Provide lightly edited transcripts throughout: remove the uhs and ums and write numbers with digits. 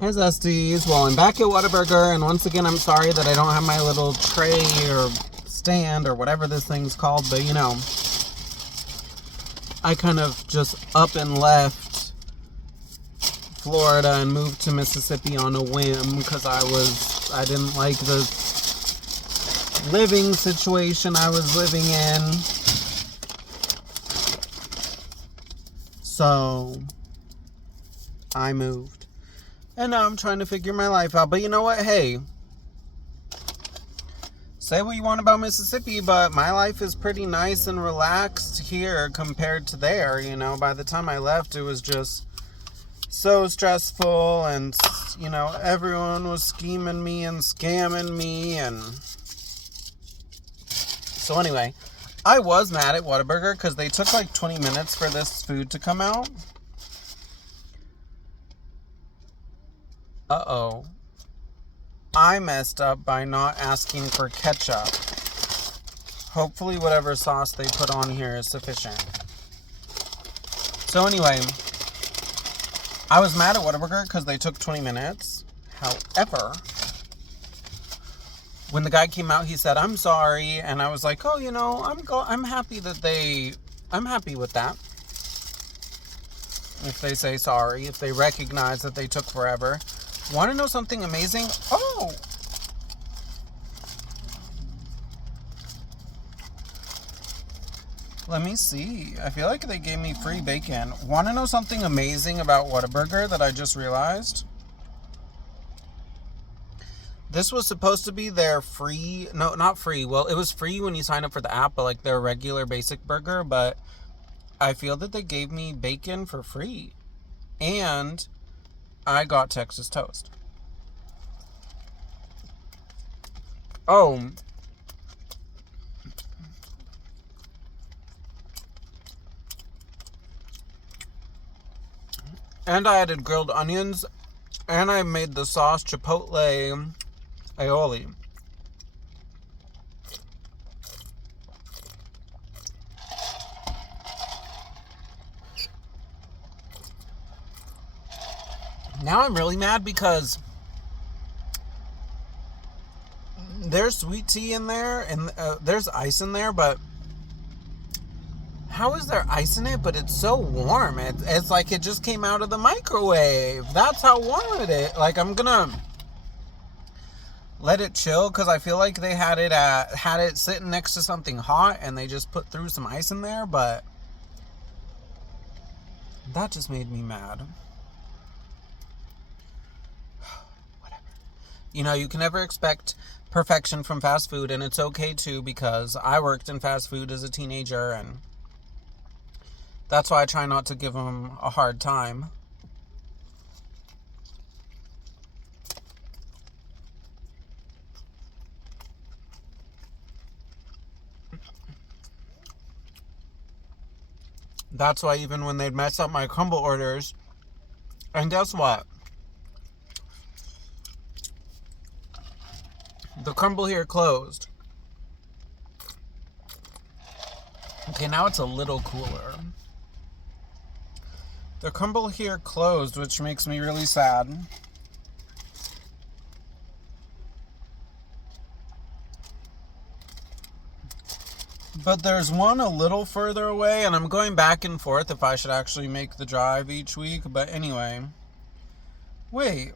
Hey Zesties, well I'm back at Whataburger, and once again I'm sorry that I don't have my little tray or stand or whatever this thing's called, but you know, I kind of just up and left Florida and moved to Mississippi on a whim because I didn't like the living situation I was living in. So I moved. And now I'm trying to figure my life out. But you know what? Hey, say what you want about Mississippi, but my life is pretty nice and relaxed here compared to there. You know, by the time I left, it was just so stressful, and, you know, everyone was scheming me and scamming me. And so anyway, I was mad at Whataburger because they took like 20 minutes for this food to come out. Uh-oh. I messed up by not asking for ketchup. Hopefully whatever sauce they put on here is sufficient. So anyway, I was mad at Whataburger because they took 20 minutes. However, when the guy came out, he said, "I'm sorry." And I was like, "Oh, you know, I'm happy I'm happy with that. If they say sorry, if they recognize that they took forever." Want to know something amazing? Oh! Let me see. I feel like they gave me free bacon. Want to know something amazing about Whataburger that I just realized? This was supposed to be their free... No, not free. Well, it was free when you sign up for the app, but like their regular basic burger. But I feel that they gave me bacon for free. And I got Texas toast. Oh. And I added grilled onions. And I made the sauce chipotle aioli. Now I'm really mad because there's sweet tea in there, and there's ice in there, but how is there ice in it, but it's so warm? It's like it just came out of the microwave. That's how warm it is. Like, I'm gonna let it chill because I feel like they had it sitting next to something hot and they just threw some ice in there, but that just made me mad. You know, you can never expect perfection from fast food, and it's okay too, because I worked in fast food as a teenager, and that's why I try not to give them a hard time. That's why even when they'd mess up my crumble orders, and guess what? The crumble here closed. Okay, now it's a little cooler. The crumble here closed, which makes me really sad. But there's one a little further away, and I'm going back and forth if I should actually make the drive each week. But anyway. Wait.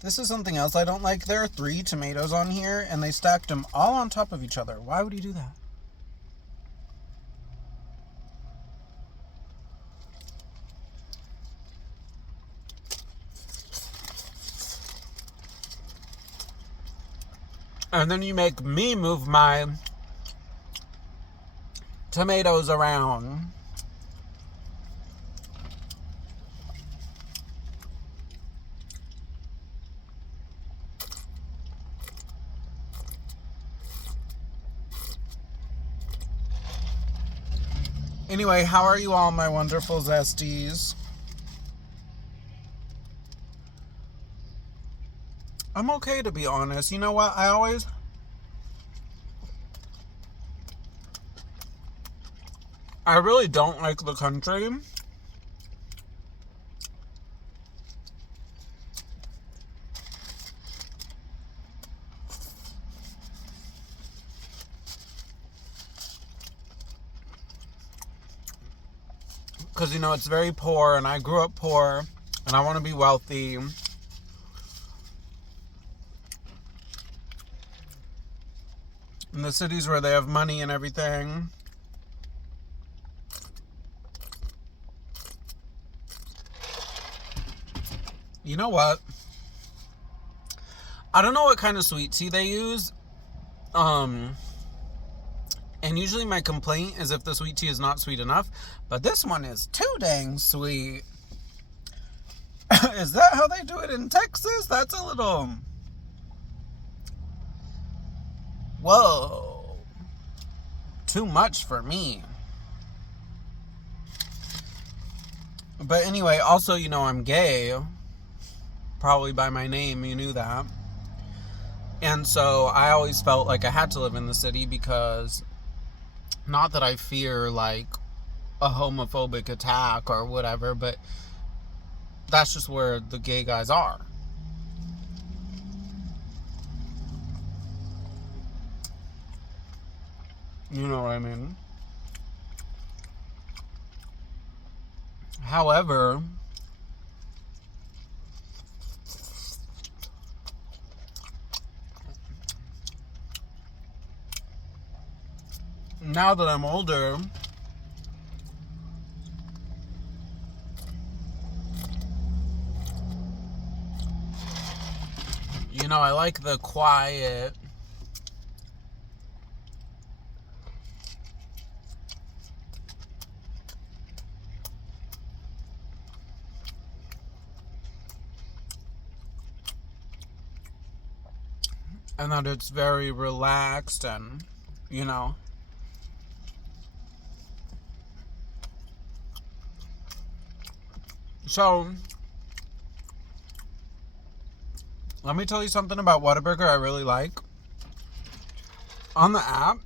This is something else I don't like. There are 3 tomatoes on here, and they stacked them all on top of each other. Why would he do that? And then you make me move my tomatoes around. Anyway, how are you all, my wonderful zesties? I'm okay, to be honest. You know what? I really don't like the country. because, you know, it's very poor, and I grew up poor, and I want to be wealthy. In the cities where they have money and everything. You know what? I don't know what kind of sweet tea they use. And usually my complaint is if the sweet tea is not sweet enough. But this one is too dang sweet. Is that how they do it in Texas? That's a little... Whoa. Too much for me. But anyway, also, you know, I'm gay. Probably by my name, you knew that. And so I always felt like I had to live in the city because, not that I fear like a homophobic attack or whatever, but that's just where the gay guys are. You know what I mean? However, now that I'm older, you know, I like the quiet, and that it's very relaxed and, you know. So, let me tell you something about Whataburger I really like. On the app,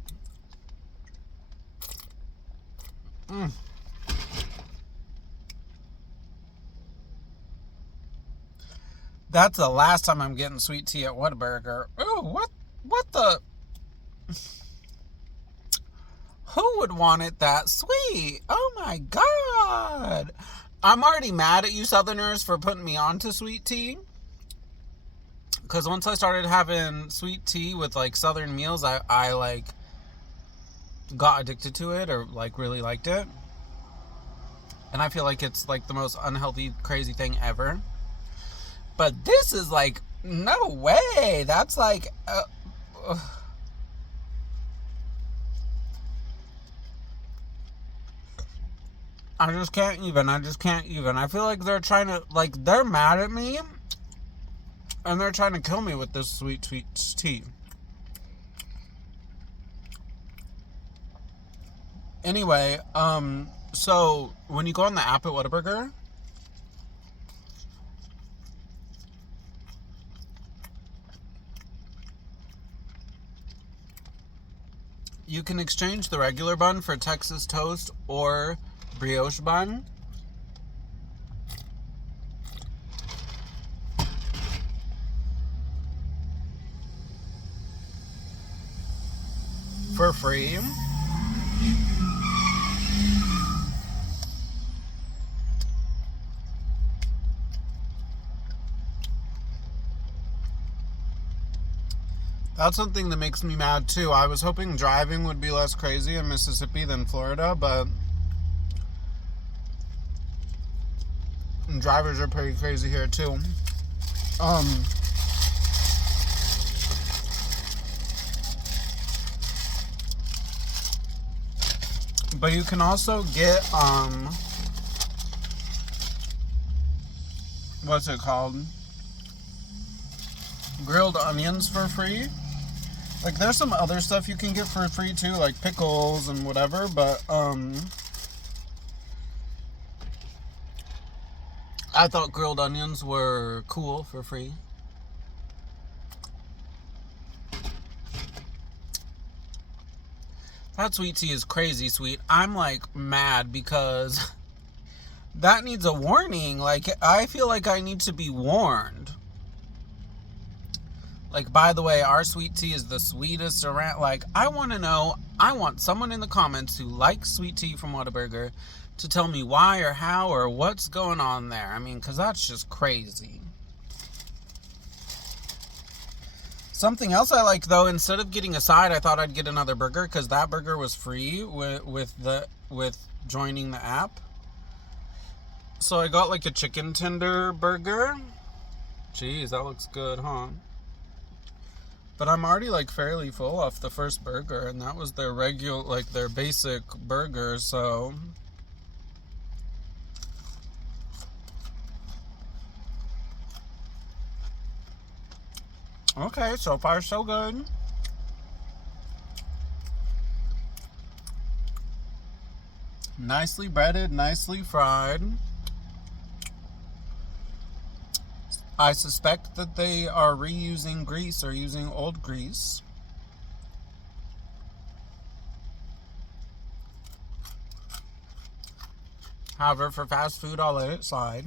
that's the last time I'm getting sweet tea at Whataburger. Oh, what the? Who would want it that sweet? Oh my God. I'm already mad at you Southerners for putting me on to sweet tea. Because once I started having sweet tea with like Southern meals, I like got addicted to it, or like really liked it. And I feel like it's like the most unhealthy, crazy thing ever. But this is like, no way. That's like... I just can't even. I feel like they're trying to, like, they're mad at me. And they're trying to kill me with this sweet tea. Anyway, so when you go on the app at Whataburger, you can exchange the regular bun for Texas toast or brioche bun. For free. That's something that makes me mad too. I was hoping driving would be less crazy in Mississippi than Florida, but drivers are pretty crazy here too. But you can also get what's it called? Grilled onions for free. Like, there's some other stuff you can get for free too, like pickles and whatever, but I thought grilled onions were cool for free. That sweet tea is crazy sweet. I'm like mad because that needs a warning. Like, I feel like I need to be warned. Like, by the way, our sweet tea is the sweetest around. Like, I want to know, I want someone in the comments who likes sweet tea from Whataburger to tell me why or how or what's going on there. I mean, because that's just crazy. Something else I like, though, instead of getting a side, I thought I'd get another burger because that burger was free with joining the app. So I got like a chicken tender burger. Jeez, that looks good, huh? But I'm already like fairly full off the first burger, and that was their regular, like their basic burger, so... Okay, so far so good. Nicely breaded, nicely fried. I suspect that they are reusing grease or using old grease. However, for fast food, I'll let it slide.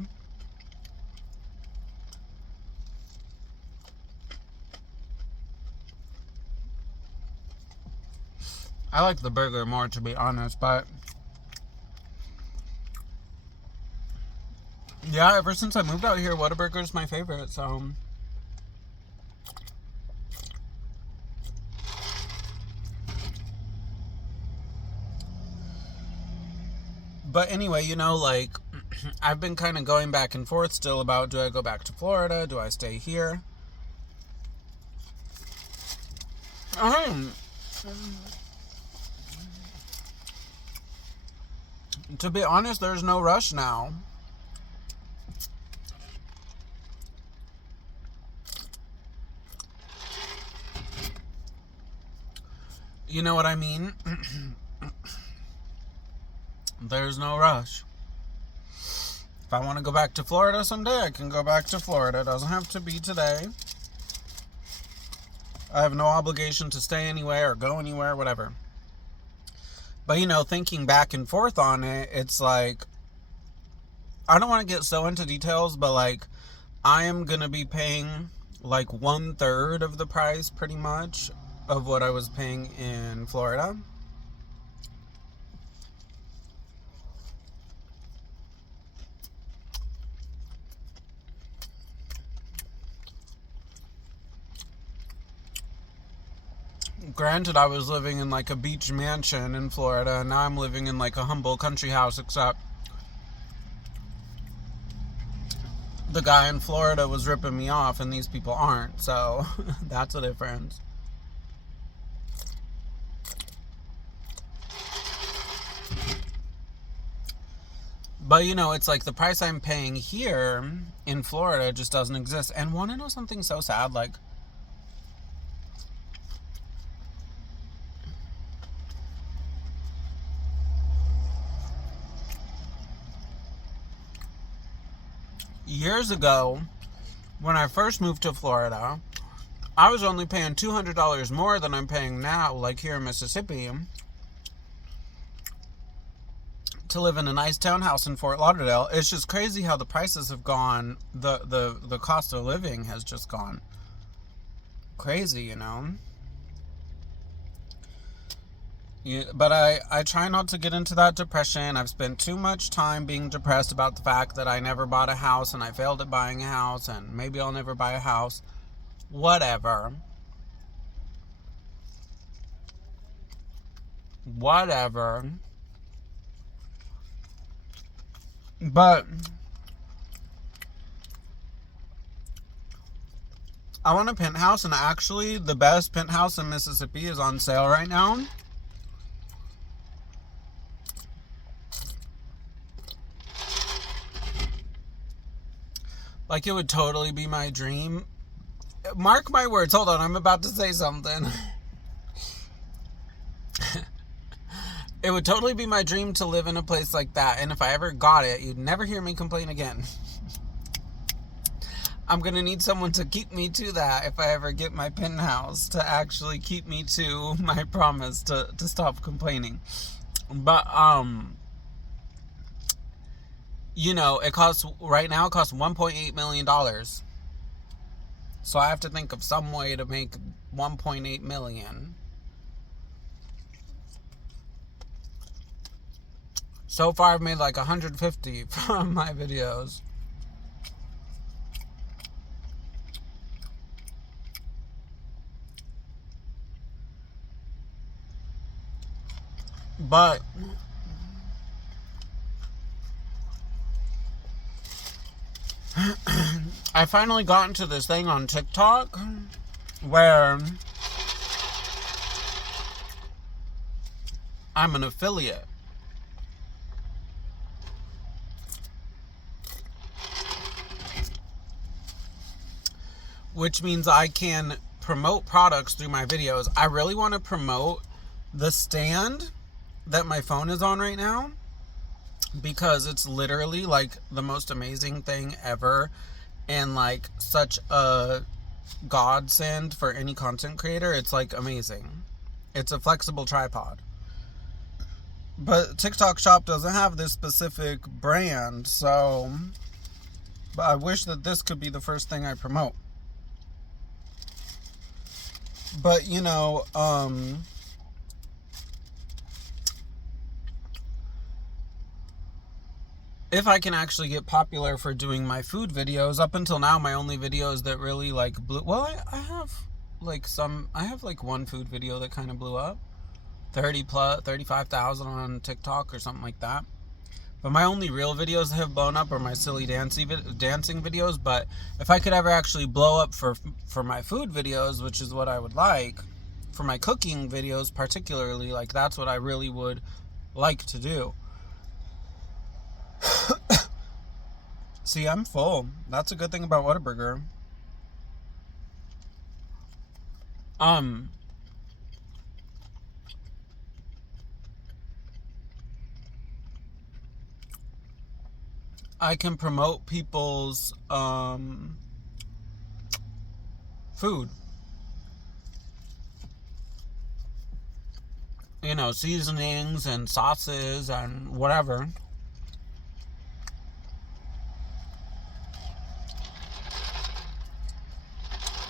I like the burger more, to be honest, but yeah, ever since I moved out here, Whataburger is my favorite, so... But anyway, you know, like, I've been kind of going back and forth still about, do I go back to Florida? Do I stay here? To be honest, there's no rush now. You know what I mean? There's no rush. If I want to go back to Florida someday, I can go back to Florida. It doesn't have to be today. I have no obligation to stay anywhere or go anywhere, whatever. But, you know, thinking back and forth on it, it's like, I don't want to get so into details, but like, I am going to be paying like 1/3 of the price pretty much of what I was paying in Florida. Granted, I was living in like a beach mansion in Florida, and now I'm living in like a humble country house, except the guy in Florida was ripping me off and these people aren't, so that's a difference. But, you know, it's like the price I'm paying here in Florida just doesn't exist. And want to know something so sad? Like, years ago, when I first moved to Florida, I was only paying $200 more than I'm paying now, like here in Mississippi, to live in a nice townhouse in Fort Lauderdale. It's just crazy how the prices have gone. The cost of living has just gone crazy, you know. But I try not to get into that depression. I've spent too much time being depressed about the fact that I never bought a house and I failed at buying a house and maybe I'll never buy a house. Whatever. But I want a penthouse, and actually the best penthouse in Mississippi is on sale right now. Like, it would totally be my dream. Mark my words. Hold on, I'm about to say something. It would totally be my dream to live in a place like that. And if I ever got it, you'd never hear me complain again. I'm going to need someone to keep me to that if I ever get my penthouse, to actually keep me to my promise to stop complaining. But, you know, right now it costs $1.8 million. So I have to think of some way to make 1.8 million. So far I've made like 150 from my videos. But I finally got into this thing on TikTok where I'm an affiliate. Which means I can promote products through my videos. I really want to promote the stand that my phone is on right now, because it's literally like the most amazing thing ever, and like such a godsend for any content creator. It's like amazing. It's a flexible tripod. But TikTok Shop doesn't have this specific brand, so but I wish that this could be the first thing I promote. But you know, if I can actually get popular for doing my food videos, up until now my only videos that really like blew, well, I have like one food video that kind of blew up, 35,000 on TikTok or something like that. But my only real videos that have blown up are my silly dancing videos. But if I could ever actually blow up for my food videos, which is what I would like, for my cooking videos particularly, like that's what I really would like to do. See, I'm full. That's a good thing about Whataburger. I can promote people's food. You know, seasonings and sauces and whatever.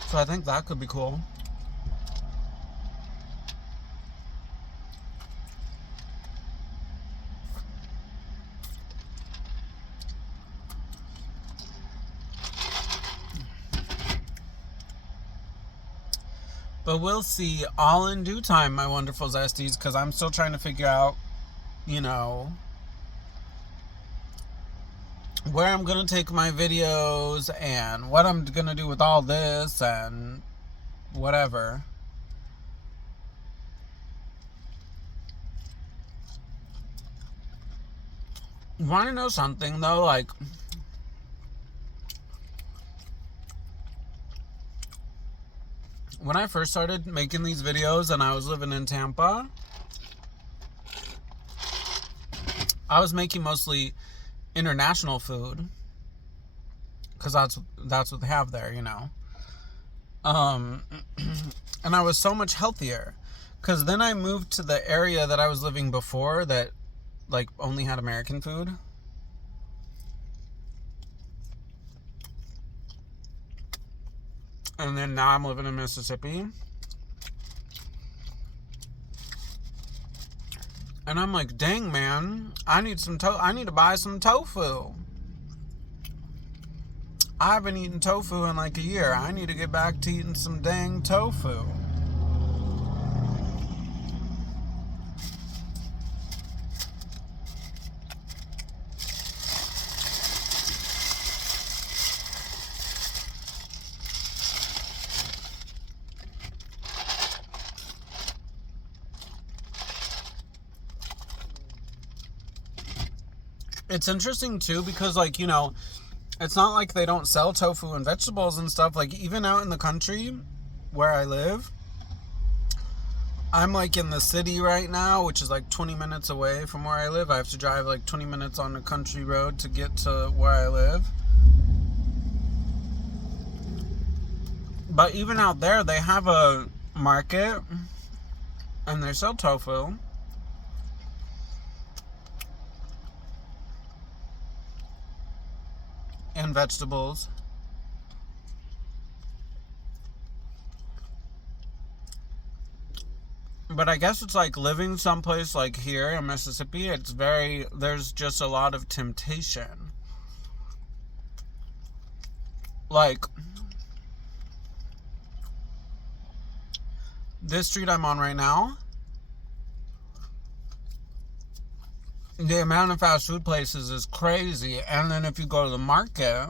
So I think that could be cool. But we'll see, all in due time, my wonderful Zesties, because I'm still trying to figure out, you know, where I'm going to take my videos and what I'm going to do with all this and whatever. Want to know something, though? Like, when I first started making these videos and I was living in Tampa, I was making mostly international food, because that's what they have there, you know. And I was so much healthier, because then I moved to the area that I was living before that like only had American food. And then now I'm living in Mississippi. And I'm like, dang, man, I need to buy some tofu. I haven't eaten tofu in like a year. I need to get back to eating some dang tofu. It's interesting too, because like, you know, it's not like they don't sell tofu and vegetables and stuff. Like, even out in the country where I live, I'm like in the city right now, which is like 20 minutes away from where I live. I have to drive like 20 minutes on a country road to get to where I live. But even out there, they have a market and they sell tofu. And vegetables. But I guess it's like living someplace like here in Mississippi, there's just a lot of temptation. Like, this street I'm on right now, the amount of fast food places is crazy. And then if you go to the market,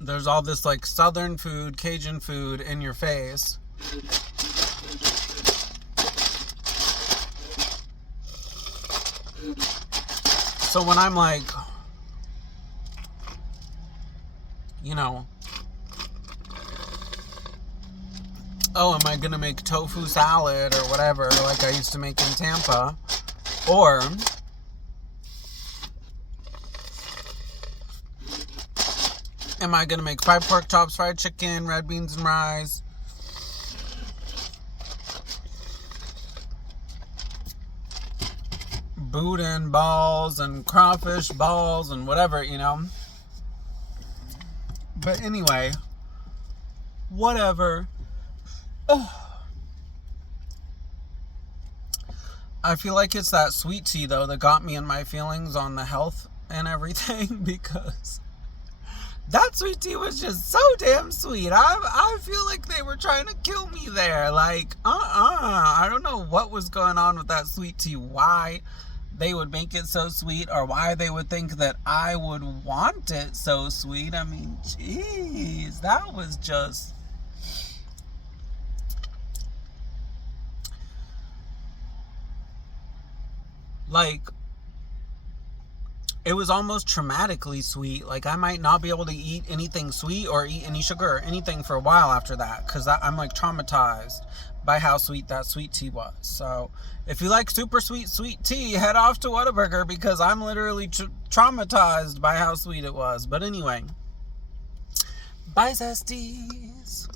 there's all this like Southern food, Cajun food in your face. So when I'm like, you know, oh, am I gonna make tofu salad or whatever, like I used to make in Tampa? Or am I gonna make fried pork chops, fried chicken, red beans and rice? Boudin balls and crawfish balls and whatever, you know? But anyway, whatever. Oh. I feel like it's that sweet tea, though, that got me in my feelings on the health and everything, because that sweet tea was just so damn sweet. I feel like they were trying to kill me there. Like, I don't know what was going on with that sweet tea. Why they would make it so sweet, or why they would think that I would want it so sweet. I mean, jeez, that was just... like, it was almost traumatically sweet. Like, I might not be able to eat anything sweet or eat any sugar or anything for a while after that, because I'm like traumatized by how sweet that sweet tea was. So if you like super sweet tea, head off to Whataburger, because I'm literally traumatized by how sweet it was. But anyway, bye, zesties.